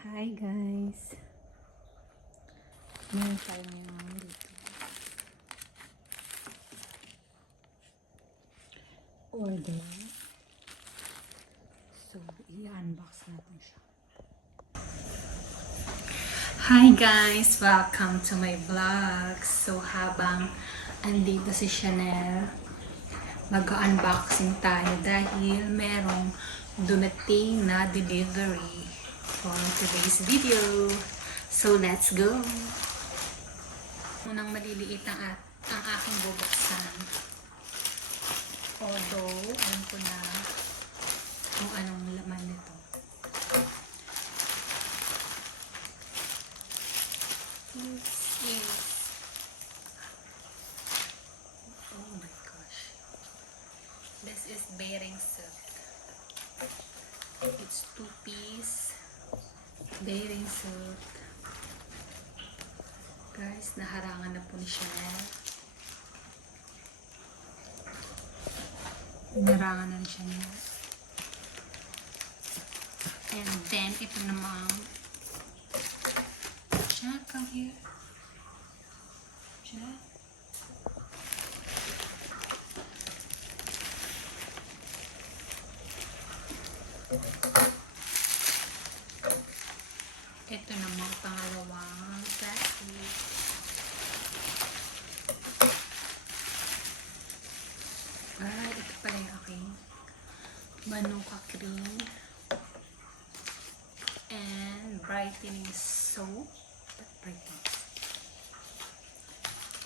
Hi guys! Meron tayo ngayon dito. Order. So, i-unbox natin siya. Hi guys! Welcome to my vlog. So, habang andito si Chanel, mag-unboxing tayo dahil merong dumating na delivery for today's video. So, let's go! Unang maliliit ang aking bubuksan. Although, alam ko na kung anong laman nito. This is, oh my gosh. This is bearing silk. It's 2-piece bearing silk. Guys, naharangan na po ni Chanel. Naharangan na ni Chanel. And then, ito namang Chanel, come here. Chanel. Ito namang pangalawang plastic. Ito pala yung aking Manuka cream and brightening soap.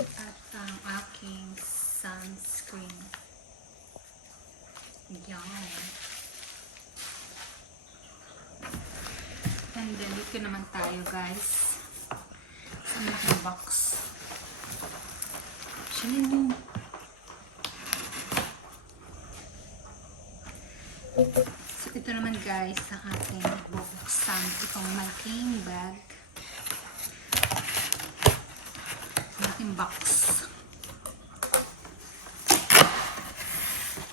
At ang aking sunscreen. Yan. And then, dito naman tayo guys sa malaking box. Chanel mo. So, ito naman guys ang ating bubuksan. Itong malaking bag. Malaking box.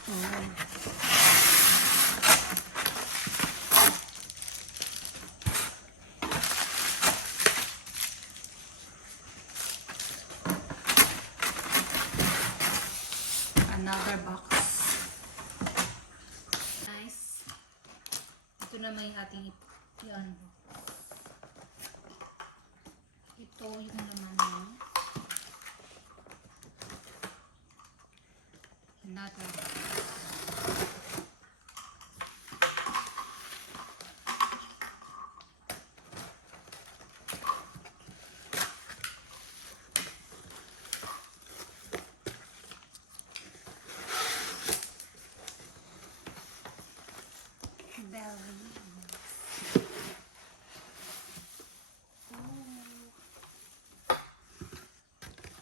Oh. Another box. Nice. Ito naman yung ating yan. Ito yung naman mo. Another box.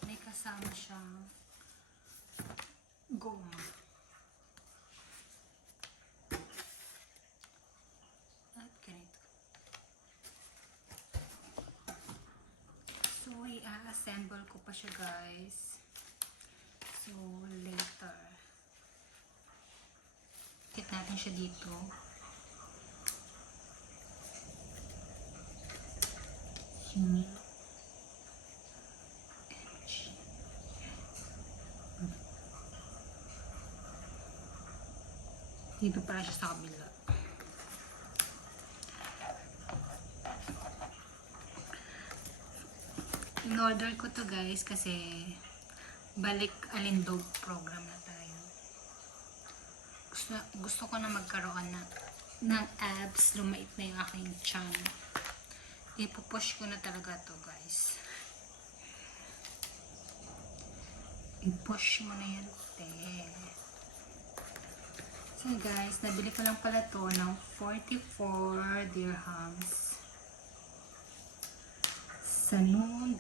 May kasama siyang goma. At ganito. So, i-assemble ko pa siya guys. So, later. Kit natin siya dito. Dito pala siya sa kabila. In-order ko to guys kasi balik alindog program na tayo. Gusto ko na magkaroon ng abs, lumait na yung aking chan. Ipupush ko na talaga to guys. I-push mo na yan, te. So guys, nabili ko lang pala to ng 44 dirhams sa noon.com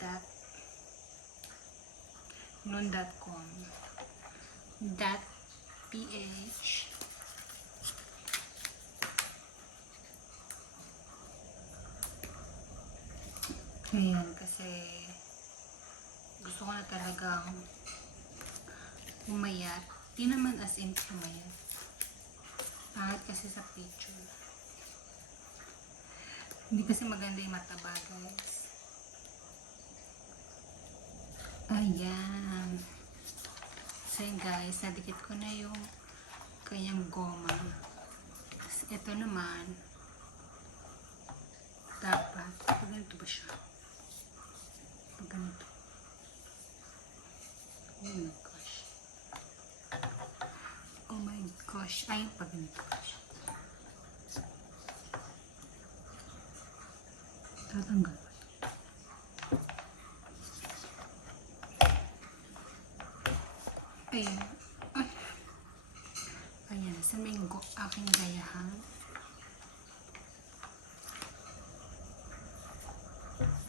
.ph. Ayan, kasi gusto ko na talagang umayat. Di naman as in umayat. Pangit kasi sa picture. Hindi kasi maganda yung mataba, guys. Ayan. So yun guys, nadikit ko na yung kanyang goma. Ito naman, dapat, pag ganito ba siya? Pag ganito. Oh my gosh. Oh my gosh. Ay, pag ganito ba siya? Tatanggal ba? Ayan. Ay. Ayan. Saan may aking gayahan?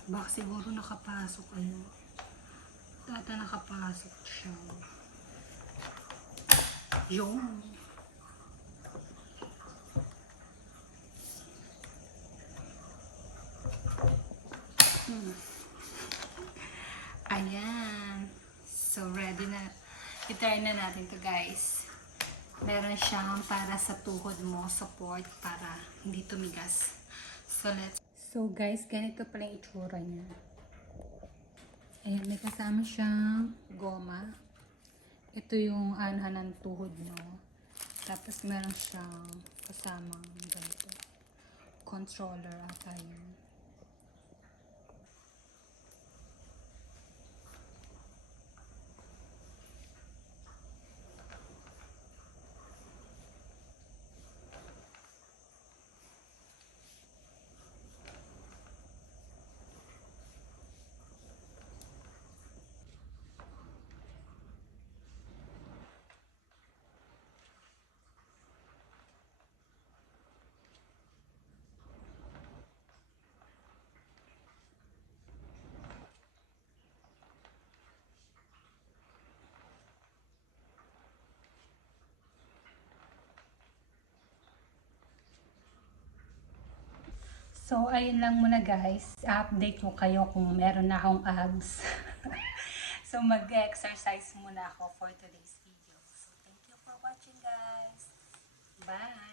Baka siguro nakapasok. Ayun. Data nakapasok siya. Yung. Ayan. So, ready na. I-try na natin to guys. Meron siyang para sa tuhod mo, support para hindi tumigas. So guys, ganito pala yung itsura niya. Ayan, may kasama siyang goma. Ito yung anahan ng tuhod mo. Tapos meron siyang kasamang ganito. Controller ata yun. So, ayun lang muna guys. Update ko kayo kung meron na akong abs. So, mag-exercise muna ako for today's video. So, thank you for watching guys. Bye!